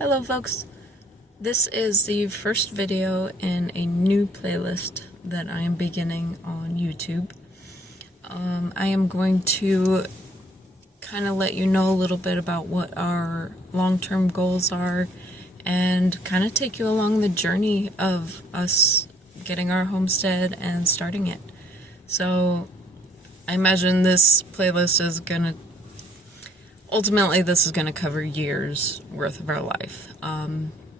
Hello folks, this is the first video in a new playlist that I am beginning on YouTube. I am going to kind of let you know a little bit about what our long-term goals are and kind of take you along the journey of us getting our homestead and starting it. So I imagine this playlist is gonna ultimately, this is going to cover years worth of our life,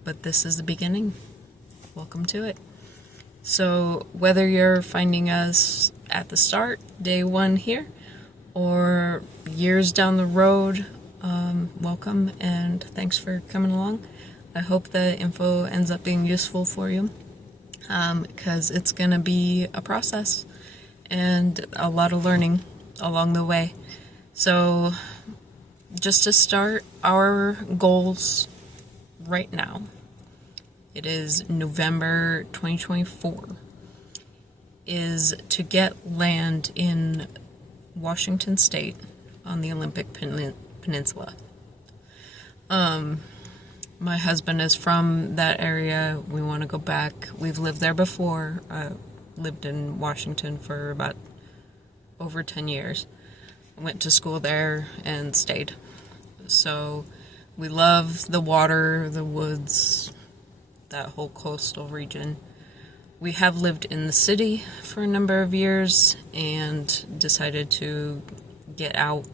but this is the beginning. Welcome to it. So whether you're finding us at the start, day one here, or years down the road, welcome and thanks for coming along. I hope the info ends up being useful for you, because it's going to be a process and a lot of learning along the way. So just to start, our goals right now, it is November 2024, is to get land in Washington State on the Olympic Peninsula. My husband is from that area. We want to go back. We've lived there before. Lived in Washington for about over 10 years. Went to school there and stayed. So we love the water, the woods, that whole coastal region. We have lived in the city for a number of years and decided to get out.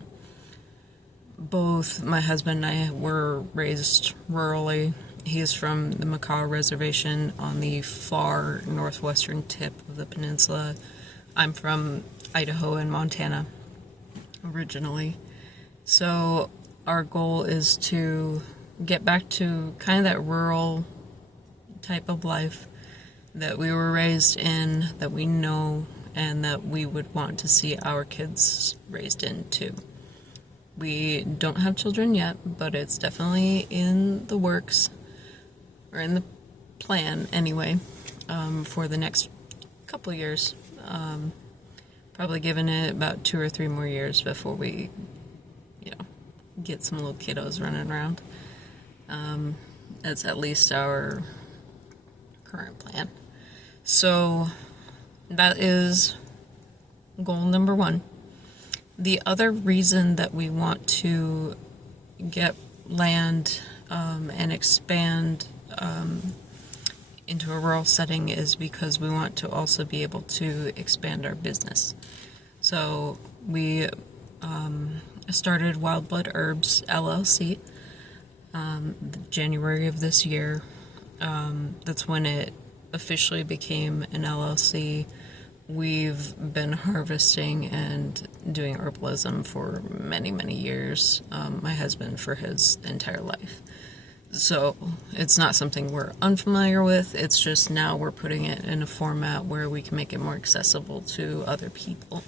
Both my husband and I were raised rurally. He's from the Macaw Reservation on the far northwestern tip of the peninsula. I'm from Idaho and Montana originally. So our goal is to get back to kind of that rural type of life that we were raised in, that we know, and that we would want to see our kids raised in too. We don't have children yet, but it's definitely in the works, or in the plan anyway, for the next couple years. Probably giving it about 2 or 3 more years before we, get some little kiddos running around. That's at least our current plan. So that is goal number 1. The other reason that we want to get land and expand into a rural setting is because we want to also be able to expand our business. So we started Wild Blood Herbs LLC January of this year. That's when it officially became an LLC. We've been harvesting and doing herbalism for many, many years. My husband for his entire life. So it's not something we're unfamiliar with. It's just now we're putting it in a format where we can make it more accessible to other people.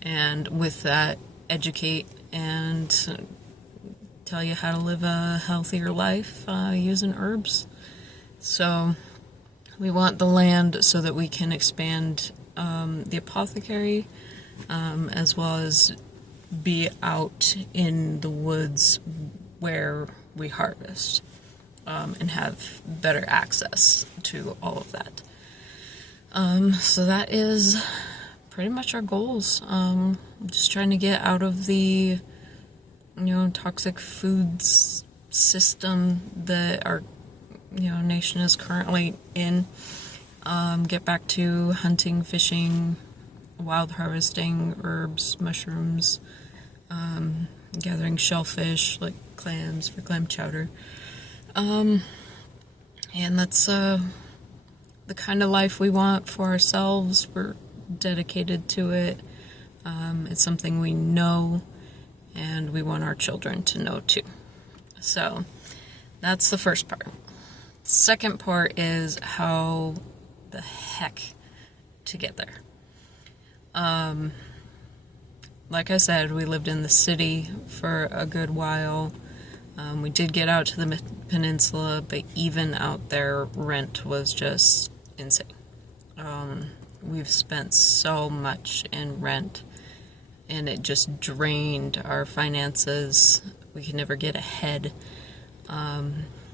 And with that, educate and tell you how to live a healthier life using herbs. So we want the land so that we can expand the apothecary, as well as be out in the woods where we harvest, and have better access to all of that. So that is pretty much our goals. Just trying to get out of the, toxic foods system that our, nation is currently in. Get back to hunting, fishing, wild harvesting, herbs, mushrooms, gathering shellfish like clams for clam chowder. And that's the kind of life we want for ourselves. We're dedicated to it. It's something we know, and we want our children to know too. So that's the first part. Second part is how the heck to get there. Like I said, we lived in the city for a good while. We did get out to the peninsula, but even out there, rent was just insane. We've spent so much in rent, and it just drained our finances. We could never get ahead.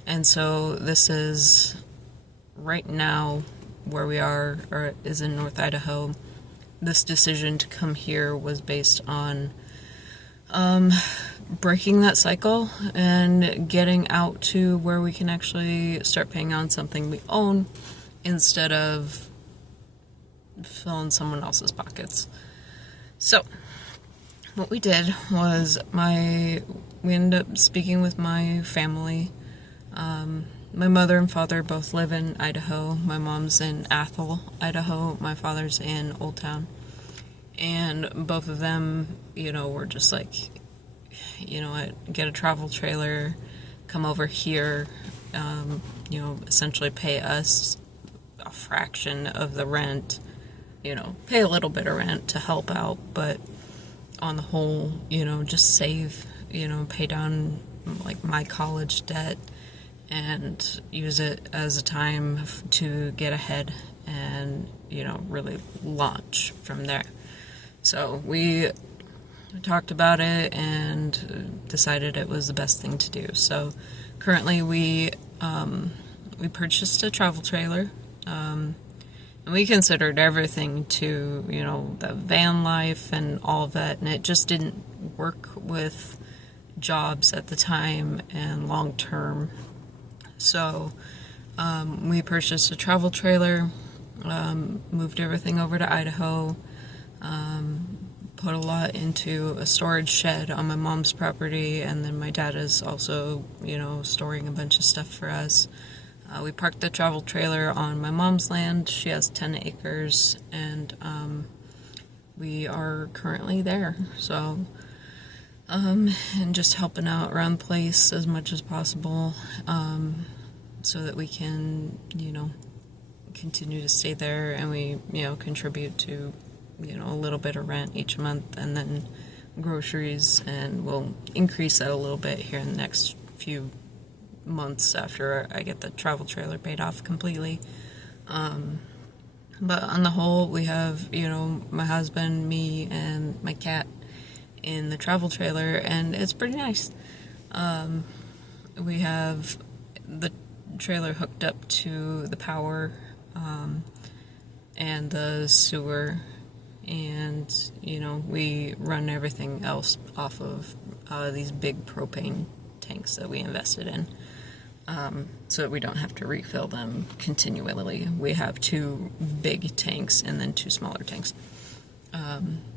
And so this is right now where we are, or is in North Idaho. This decision to come here was based on breaking that cycle and getting out to where we can actually start paying on something we own instead of filling someone else's pockets. So what we did was we ended up speaking with my family. My mother and father both live in Idaho. My mom's in Athol, Idaho. My father's in Old Town. And both of them, were just like, get a travel trailer, come over here, essentially pay us a fraction of the rent, pay a little bit of rent to help out, but on the whole, just save, pay down like my college debt and use it as a time to get ahead and, really launch from there. So we talked about it and decided it was the best thing to do. So currently we purchased a travel trailer, and we considered everything to, the van life and all of that, and it just didn't work with jobs at the time and long term. So we purchased a travel trailer, moved everything over to Idaho, put a lot into a storage shed on my mom's property, and then my dad is also, storing a bunch of stuff for us. We parked the travel trailer on my mom's land. She has 10 acres, and we are currently there. So, and just helping out around the place as much as possible, so that we can, continue to stay there, and we, contribute to, a little bit of rent each month, and then groceries, and we'll increase that a little bit here in the next few months after I get the travel trailer paid off completely. But on the whole, we have, my husband, me, and my cat in the travel trailer, and it's pretty nice. We have the trailer hooked up to the power and the sewer, and we run everything else off of these big propane tanks that we invested in, so that we don't have to refill them continually. We have 2 big tanks and then 2 smaller tanks,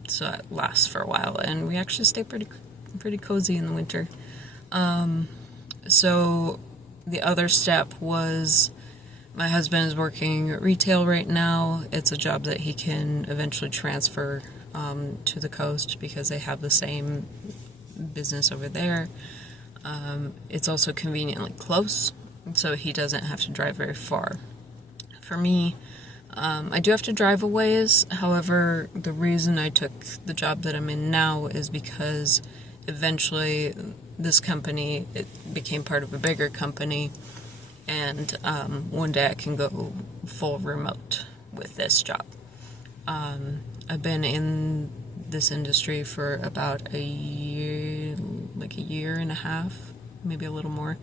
so that lasts for a while, and we actually stay pretty cozy in the winter. So the other step was, my husband is working retail right now. It's a job that he can eventually transfer to the coast because they have the same business over there. It's also conveniently close, so he doesn't have to drive very far. For me, I do have to drive a ways. However, the reason I took the job that I'm in now is because eventually this company, it became part of a bigger company, and one day I can go full remote with this job. I've been in this industry for about a year and a half, maybe a little more.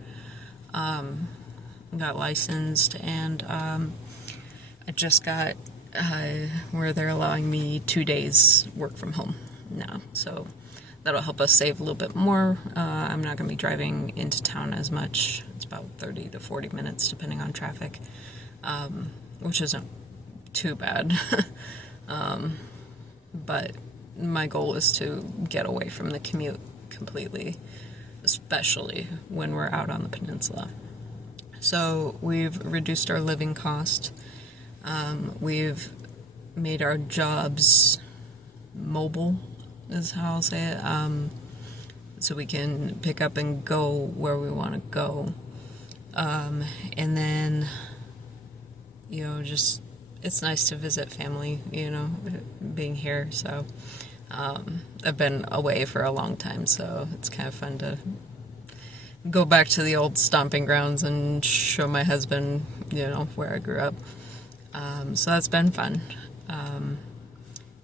Got licensed, and I just got where they're allowing me 2 days work from home now, so that'll help us save a little bit more. I'm not going to be driving into town as much. It's about 30 to 40 minutes depending on traffic, which isn't too bad. But my goal is to get away from the commute completely, especially when we're out on the peninsula. So we've reduced our living cost. We've made our jobs mobile, is how I'll say it, so we can pick up and go where we want to go. And then, just, it's nice to visit family, being here. So I've been away for a long time, so it's kind of fun to go back to the old stomping grounds and show my husband, where I grew up. So that's been fun.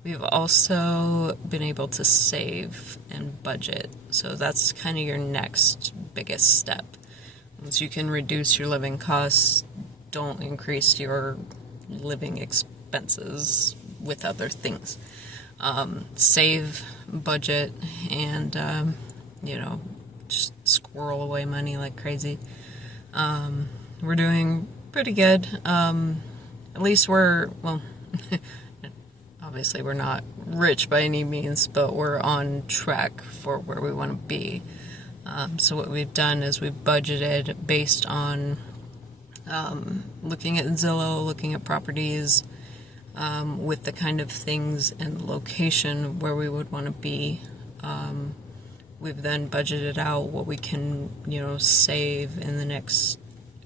We've also been able to save and budget. So that's kind of your next biggest step. Once you can reduce your living costs, don't increase your living expenses with other things. Save, budget, and, just squirrel away money like crazy. We're doing pretty good. At least obviously we're not rich by any means, but we're on track for where we want to be. So what we've done is we've budgeted based on looking at Zillow, looking at properties, with the kind of things and location where we would want to be. We've then budgeted out what we can, save in the next,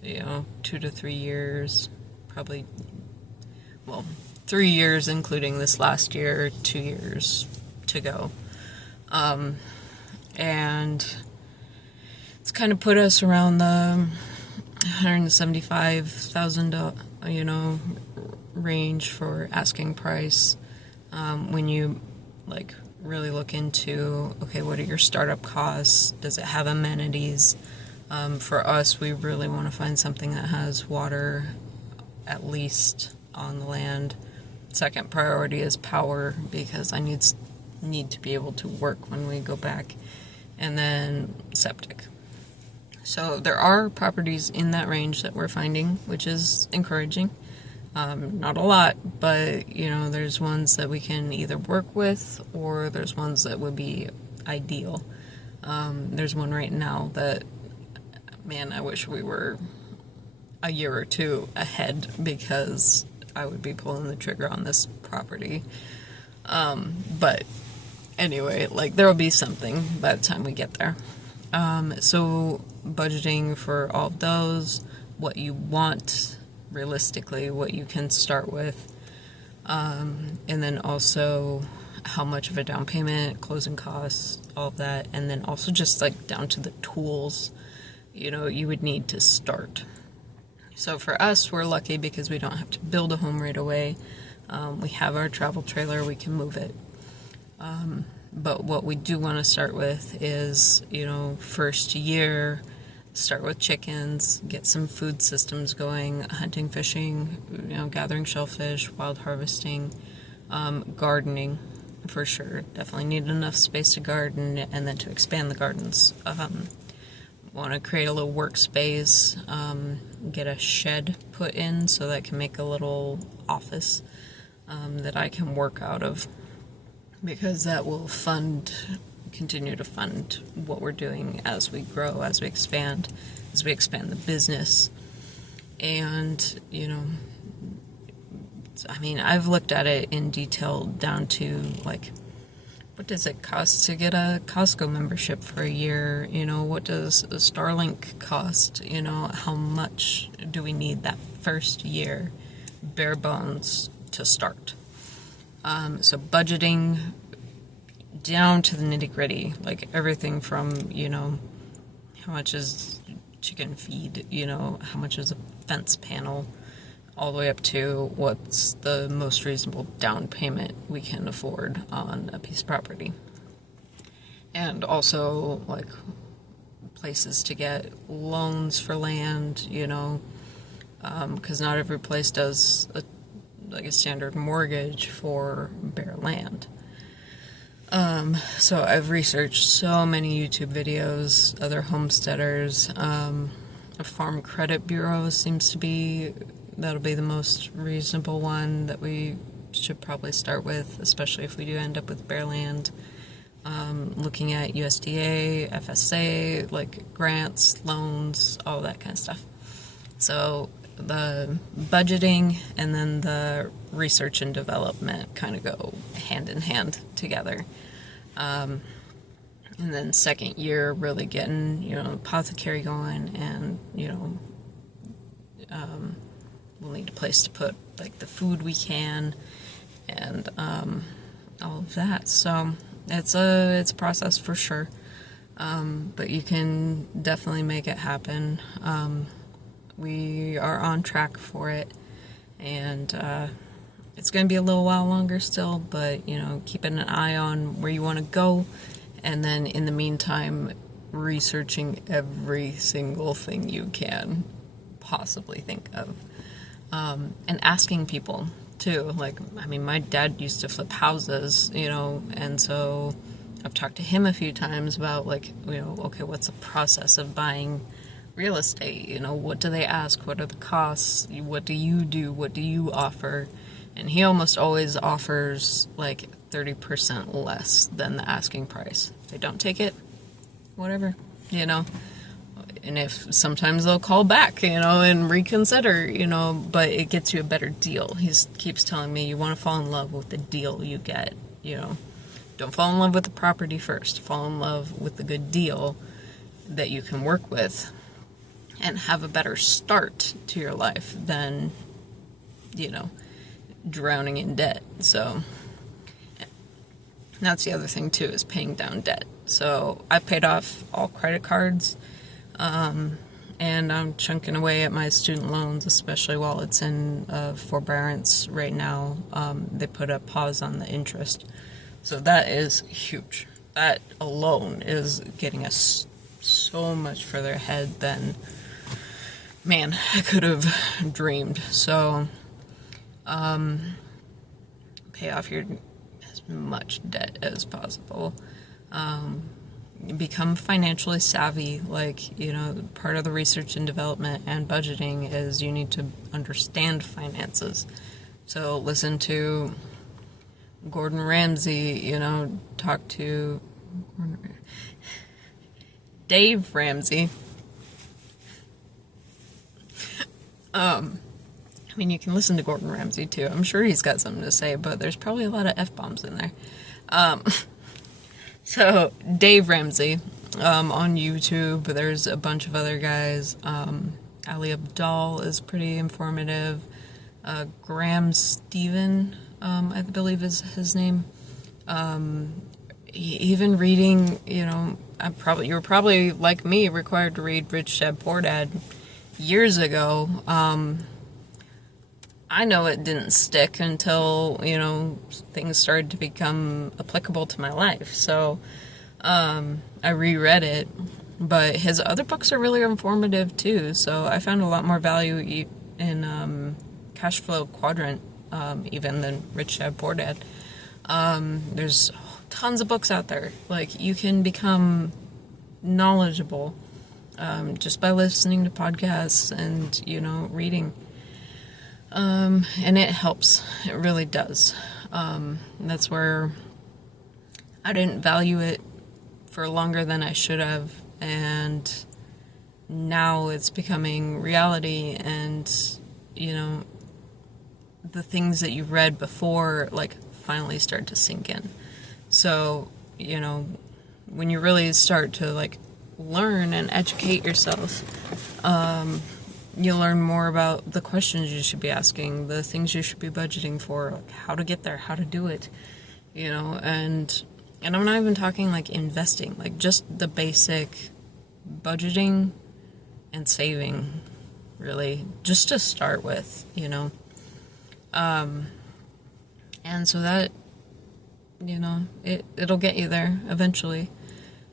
2 to 3 years, probably, 3 years, including this last year, 2 years to go. And it's kind of put us around the $175,000, range for asking price. When you really look into, okay, what are your startup costs? Does it have amenities? For us, we really want to find something that has water at least on the land. Second priority is power, because I need to be able to work when we go back. And then septic. So there are properties in that range that we're finding, which is encouraging. Not a lot, but, there's ones that we can either work with, or there's ones that would be ideal. There's one right now that, man, I wish we were a year or two ahead, because I would be pulling the trigger on this property. But anyway, there will be something by the time we get there. So budgeting for all of those, what you want realistically, what you can start with, and then also how much of a down payment, closing costs, all of that, and then also just down to the tools, you would need to start. So for us, we're lucky because we don't have to build a home right away. We have our travel trailer, we can move it. But what we do want to start with is, first year, start with chickens, get some food systems going, hunting, fishing, gathering shellfish, wild harvesting, gardening for sure. Definitely need enough space to garden, and then to expand the gardens. Want to create a little workspace, get a shed put in so that I can make a little office that I can work out of, because that will continue to fund what we're doing as we grow, as we expand the business. And, I've looked at it in detail down to, what does it cost to get a Costco membership for a year? What does a Starlink cost? How much do we need that first year, bare bones, to start? So budgeting down to the nitty gritty, everything from, how much is chicken feed, how much is a fence panel, all the way up to what's the most reasonable down payment we can afford on a piece of property. And also, places to get loans for land, because not every place does a standard mortgage for bare land. So I've researched so many YouTube videos, other homesteaders. A farm credit bureau that'll be the most reasonable one that we should probably start with, especially if we do end up with bare land. Looking at USDA, FSA, grants, loans, all that kind of stuff. So the budgeting and then the research and development kind of go hand in hand together. And then second year, really getting, apothecary going, and, we'll need a place to put, the food we can, and all of that. So it's a process for sure, but you can definitely make it happen. We are on track for it, and it's going to be a little while longer still, but, keeping an eye on where you want to go, and then in the meantime, researching every single thing you can possibly think of. And asking people too. Like, I mean, my dad used to flip houses, and so I've talked to him a few times about, like, okay, what's the process of buying real estate? What do they ask? What are the costs? What do you do? What do you offer? And he almost always offers like 30% less than the asking price. If they don't take it, whatever, And if sometimes they'll call back, and reconsider, but it gets you a better deal. He keeps telling me, you want to fall in love with the deal you get, Don't fall in love with the property first. Fall in love with the good deal that you can work with and have a better start to your life than, drowning in debt. So that's the other thing too, is paying down debt. So I paid off all credit cards, and I'm chunking away at my student loans, especially while it's in forbearance right now. They put a pause on the interest. So that is huge. That alone is getting us so much further ahead than, man, I could have dreamed. So, pay off as much debt as possible. Become financially savvy. Like, part of the research and development and budgeting is you need to understand finances. So listen to Gordon Ramsay, talk to Dave Ramsey. I mean, you can listen to Gordon Ramsay too. I'm sure he's got something to say, but there's probably a lot of F-bombs in there. So, Dave Ramsey, on YouTube. There's a bunch of other guys. Ali Abdaal is pretty informative. Graham Stephen, I believe is his name. Even reading, you were probably like me, required to read Rich Dad Poor Dad years ago. I know it didn't stick until, things started to become applicable to my life. So, I reread it, but his other books are really informative too. So I found a lot more value in, Cash Flow Quadrant, even than Rich Dad Poor Dad. There's tons of books out there. Like, you can become knowledgeable, just by listening to podcasts and, reading. And it helps. It really does. That's where I didn't value it for longer than I should have, and now it's becoming reality, and, the things that you read before, like, finally start to sink in. So, when you really start to, like, learn and educate yourself, you learn more about the questions you should be asking, the things you should be budgeting for, like how to get there, how to do it, and I'm not even talking like investing, like just the basic budgeting and saving, really, just to start with, and so that, it'll get you there eventually.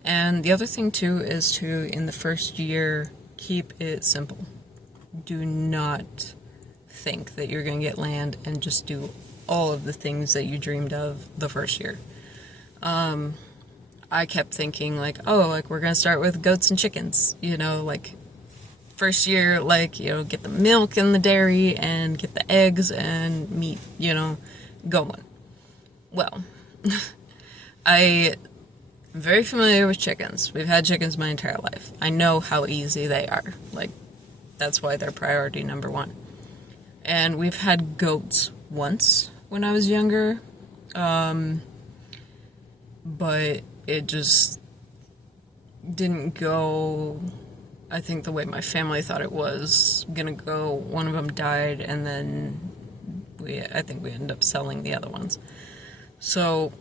And the other thing too is to, in the first year, keep it simple. Do not think that you're going to get land and just do all of the things that you dreamed of the first year. I kept thinking like, we're going to start with goats and chickens, like first year, like, get the milk and the dairy and get the eggs and meat, going. Well, I'm very familiar with chickens. We've had chickens my entire life. I know how easy they are. Like, that's why they're priority number one. And we've had goats once when I was younger. But it just didn't go, I think, the way my family thought it was gonna go. One of them died, and then I think we ended up selling the other ones. So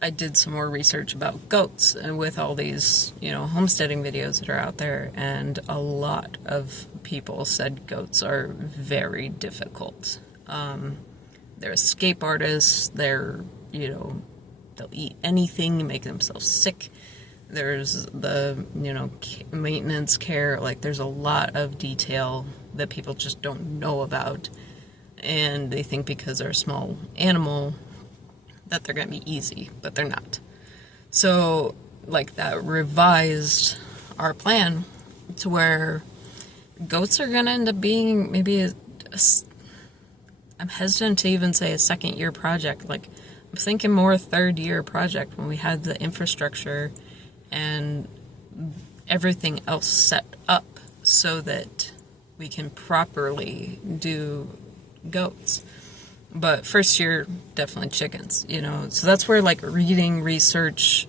I did some more research about goats, and with all these, homesteading videos that are out there, and a lot of people said goats are very difficult. They're escape artists, they're, they'll eat anything to make themselves sick. There's the, maintenance care. Like, there's a lot of detail that people just don't know about. And they think because they're a small animal that they're going to be easy, but they're not. So, like, that revised our plan to where goats are going to end up being maybe I'm hesitant to even say a second year project. Like, I'm thinking more third year project when we had the infrastructure and everything else set up so that we can properly do goats. But first year, definitely chickens, So that's where, like, reading, research,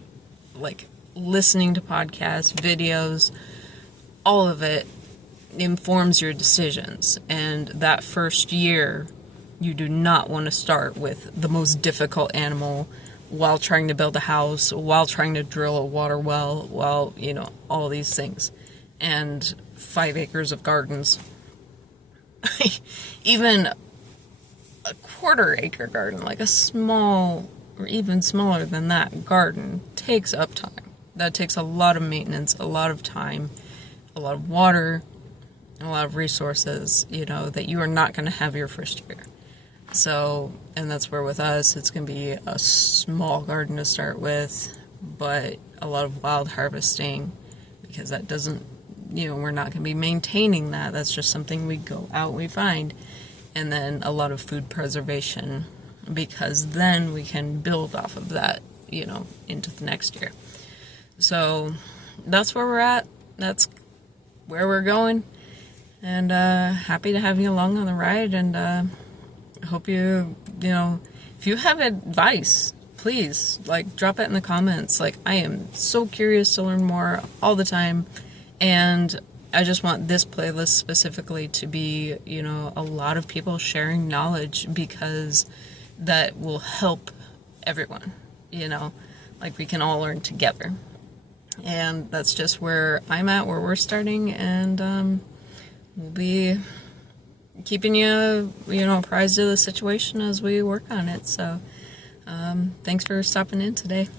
like, listening to podcasts, videos, all of it informs your decisions. And that first year, you do not want to start with the most difficult animal while trying to build a house, while trying to drill a water well, while, all these things. And 5 acres of gardens. Even a quarter-acre garden, like a small, or even smaller than that, garden takes up time. That takes a lot of maintenance, a lot of time, a lot of water, a lot of resources, that you are not going to have your first year. So, and that's where with us, it's going to be a small garden to start with, but a lot of wild harvesting, because that doesn't, we're not going to be maintaining that. That's just something we go out, we find. And then a lot of food preservation, because then we can build off of that, into the next year. So that's where we're at. That's where we're going. And happy to have you along on the ride. And I hope you, if you have advice, please, like, drop it in the comments. Like, I am so curious to learn more all the time. And I just want this playlist specifically to be, a lot of people sharing knowledge, because that will help everyone, like, we can all learn together. And that's just where I'm at, where we're starting, and we'll be keeping you, apprised of the situation as we work on it. So, thanks for stopping in today.